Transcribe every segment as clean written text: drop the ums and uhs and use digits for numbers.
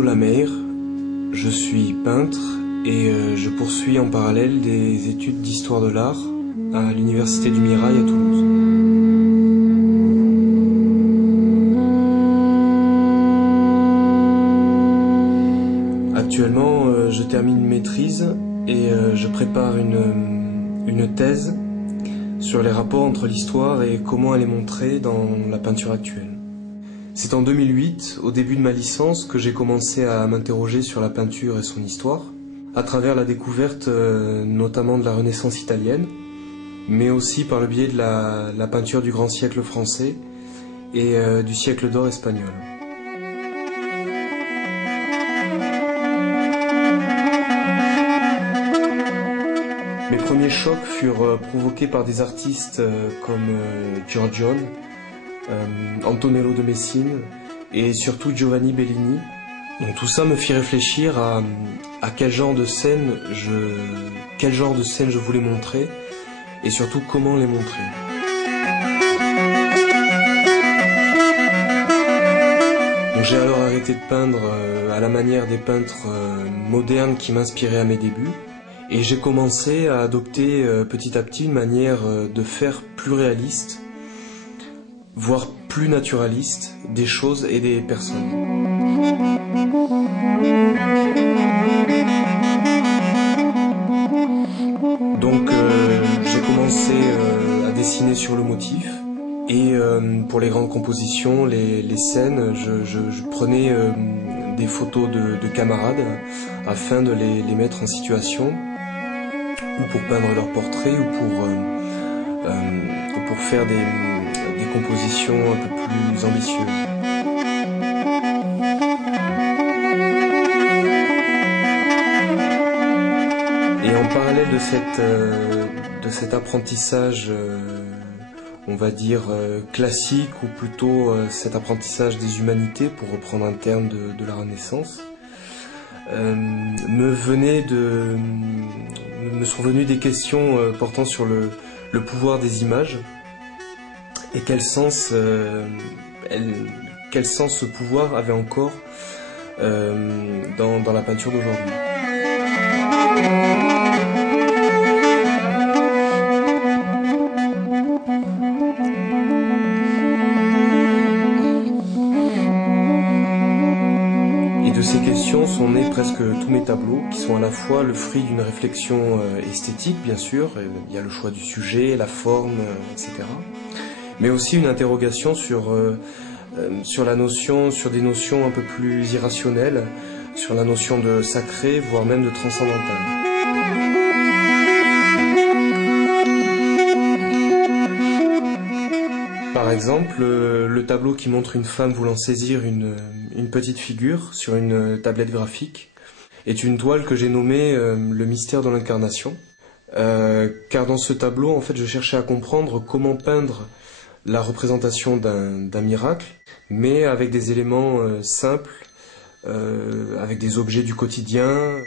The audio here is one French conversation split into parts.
Pablo Lameir, je suis peintre et je poursuis en parallèle des études d'histoire de l'art à l'Université du Mirail à Toulouse. Actuellement, je termine une maîtrise et je prépare une thèse sur les rapports entre l'histoire et comment elle est montrée dans la peinture actuelle. C'est en 2008, au début de ma licence, que j'ai commencé à m'interroger sur la peinture et son histoire, à travers la découverte notamment de la Renaissance italienne, mais aussi par le biais de la peinture du grand siècle français et du siècle d'or espagnol. Mes premiers chocs furent provoqués par des artistes comme Giorgione, Antonello de Messine et surtout Giovanni Bellini. Donc tout ça me fit réfléchir à quel genre de scène je voulais montrer et surtout comment les montrer. Donc j'ai alors arrêté de peindre à la manière des peintres modernes qui m'inspiraient à mes débuts et j'ai commencé à adopter petit à petit une manière de faire plus réaliste, voire plus naturaliste, des choses et des personnes. Donc j'ai commencé à dessiner sur le motif et pour les grandes compositions, les scènes, je prenais des photos de camarades afin de les mettre en situation, ou pour peindre leurs portraits, ou pour faire des compositions un peu plus ambitieuses. Et en parallèle de cet apprentissage, on va dire classique, ou plutôt cet apprentissage des humanités, pour reprendre un terme de la Renaissance, me sont venues des questions portant sur le pouvoir des images et quel sens ce pouvoir avait encore dans la peinture d'aujourd'hui. Et de ces questions sont nés presque tous mes tableaux, qui sont à la fois le fruit d'une réflexion esthétique, bien sûr, il y a le choix du sujet, la forme, etc., mais aussi une interrogation sur des notions un peu plus irrationnelles, sur la notion de sacré, voire même de transcendantal. Par exemple, le tableau qui montre une femme voulant saisir une petite figure sur une tablette graphique est une toile que j'ai nommée le mystère de l'incarnation, car dans ce tableau, en fait, je cherchais à comprendre comment peindre la représentation d'un miracle, mais avec des éléments simples, avec des objets du quotidien.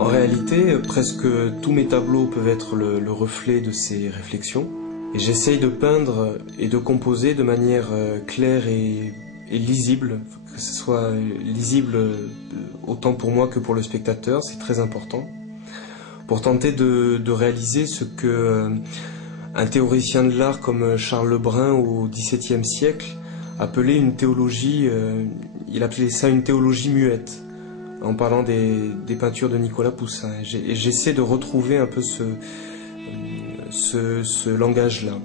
En réalité, presque tous mes tableaux peuvent être le reflet de ces réflexions. Et j'essaye de peindre et de composer de manière claire et lisible, que ce soit lisible autant pour moi que pour le spectateur, c'est très important, pour tenter de réaliser ce que un théoricien de l'art comme Charles Lebrun au XVIIe siècle appelait une théologie, il appelait ça une théologie muette. en parlant des peintures de Nicolas Poussin. Et j'essaie de retrouver un peu ce langage-là.